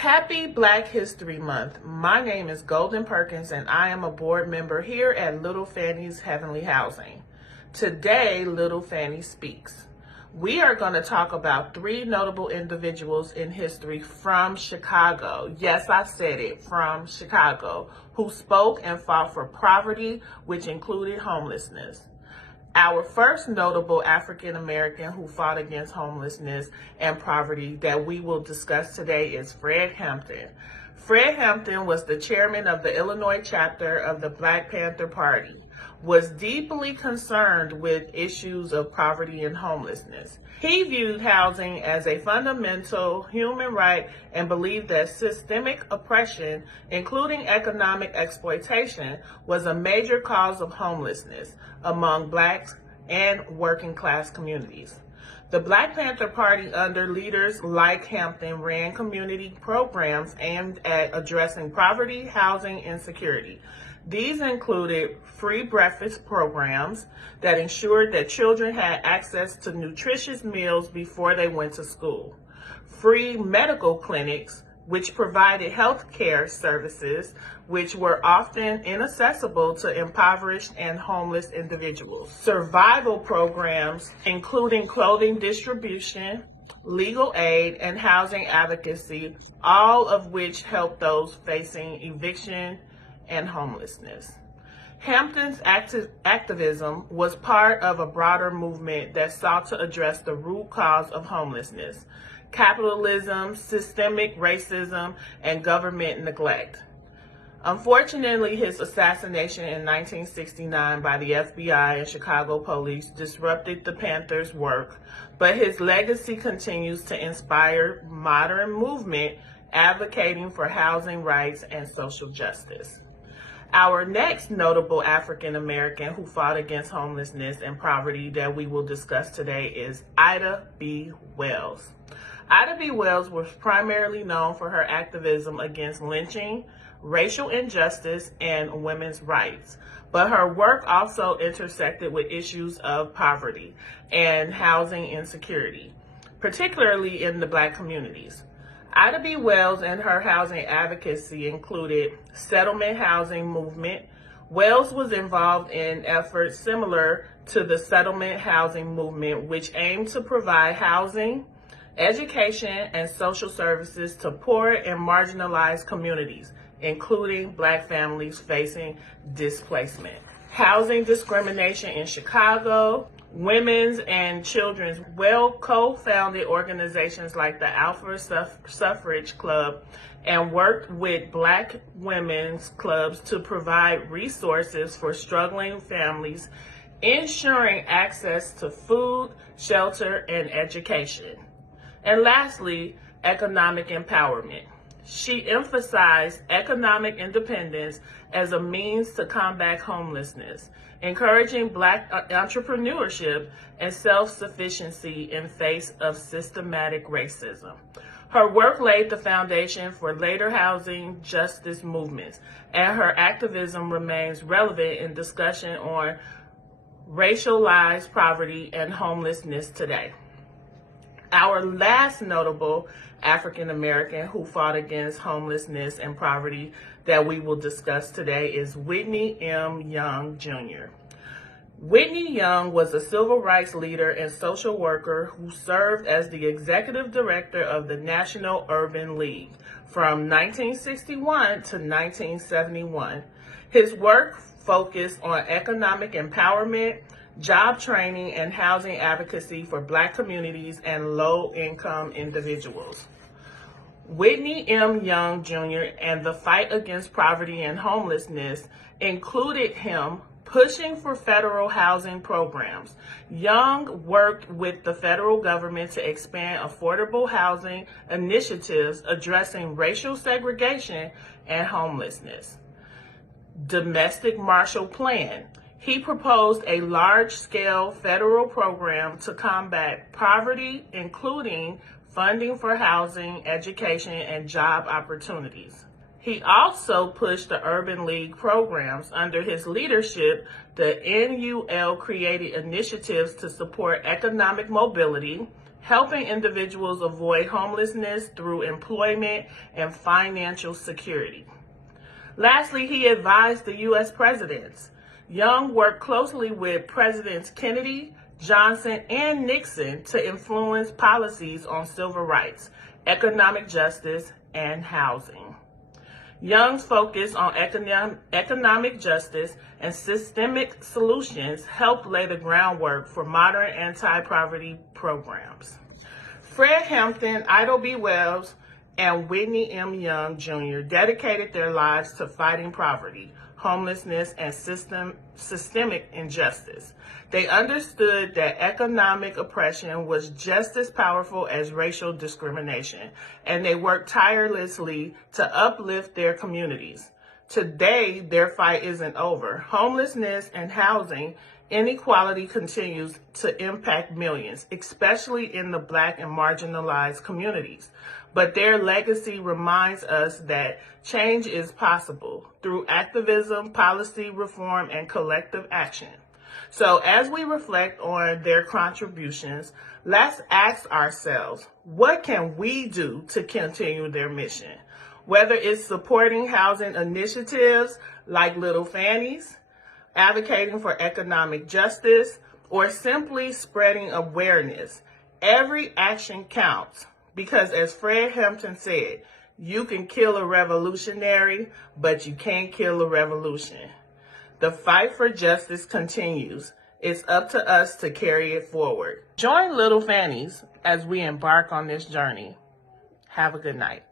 Happy Black History Month. My name is Golden Perkins and I am a board member here at Little Fanny's Heavenly Housing. Today, Little Fanny Speaks. We are going to talk about three notable individuals in history from Chicago. Yes, I said it, from Chicago, who spoke and fought for poverty, which included homelessness. Our first notable African American who fought against homelessness and poverty that we will discuss today is Fred Hampton. Fred Hampton was the chairman of the Illinois chapter of the Black Panther Party, was deeply concerned with issues of poverty and homelessness. He viewed housing as a fundamental human right and believed that systemic oppression, including economic exploitation, was a major cause of homelessness among Blacks and working class communities. The Black Panther Party, under leaders like Hampton, ran community programs aimed at addressing poverty, housing, and security. These included free breakfast programs that ensured that children had access to nutritious meals before they went to school, free medical clinics, which provided health care services which were often inaccessible to impoverished and homeless individuals, survival programs including clothing distribution, legal aid, and housing advocacy, all of which helped those facing eviction and homelessness. Hampton's activism was part of a broader movement that sought to address the root cause of homelessness: capitalism, systemic racism, and government neglect. Unfortunately, his assassination in 1969 by the FBI and Chicago police disrupted the Panthers' work, but his legacy continues to inspire modern movement advocating for housing rights and social justice. Our next notable African American who fought against homelessness and poverty that we will discuss today is Ida B. Wells. Ida B. Wells was primarily known for her activism against lynching, racial injustice, and women's rights, but her work also intersected with issues of poverty and housing insecurity, particularly in the Black communities. Ida B. Wells and her housing advocacy included settlement housing movement. Wells was involved in efforts similar to the settlement housing movement, which aimed to provide housing, education, and social services to poor and marginalized communities, including Black families facing displacement. Housing discrimination in Chicago. Women's and children's co-founded organizations like the Alpha Suffrage Club and worked with Black women's clubs to provide resources for struggling families, ensuring access to food, shelter, and education. And lastly, economic empowerment. She emphasized economic independence as a means to combat homelessness, encouraging Black entrepreneurship and self-sufficiency in face of systematic racism. Her work laid the foundation for later housing justice movements, and her activism remains relevant in discussion on racialized poverty and homelessness today. Our last notable African American who fought against homelessness and poverty that we will discuss today is Whitney M. Young Jr. Whitney Young was a civil rights leader and social worker who served as the executive director of the National Urban League from 1961 to 1971. His work focused on economic empowerment, job training, and housing advocacy for Black communities and low-income individuals. Whitney M. Young Jr. and the fight against poverty and homelessness included him pushing for federal housing programs. Young worked with the federal government to expand affordable housing initiatives addressing racial segregation and homelessness. Domestic Marshall Plan. He proposed a large-scale federal program to combat poverty, including funding for housing, education, and job opportunities. He also pushed the Urban League programs. Under his leadership, the NUL created initiatives to support economic mobility, helping individuals avoid homelessness through employment and financial security. Lastly, he advised the U.S. presidents. Young worked closely with Presidents Kennedy, Johnson, and Nixon to influence policies on civil rights, economic justice, and housing. Young's focus on economic justice and systemic solutions helped lay the groundwork for modern anti-poverty programs. Fred Hampton, Ida B. Wells, and Whitney M. Young Jr. dedicated their lives to fighting poverty, homelessness, and systemic injustice. They understood that economic oppression was just as powerful as racial discrimination, and they worked tirelessly to uplift their communities. Today, their fight isn't over. Homelessness and housing inequality continues to impact millions, especially in the Black and marginalized communities. But their legacy reminds us that change is possible through activism, policy reform, and collective action. So as we reflect on their contributions, let's ask ourselves, what can we do to continue their mission? Whether it's supporting housing initiatives like Little Fanny's, advocating for economic justice, or simply spreading awareness, every action counts. Because as Fred Hampton said, you can kill a revolutionary, but you can't kill a revolution. The fight for justice continues. It's up to us to carry it forward. Join Little Fanny's as we embark on this journey. Have a good night.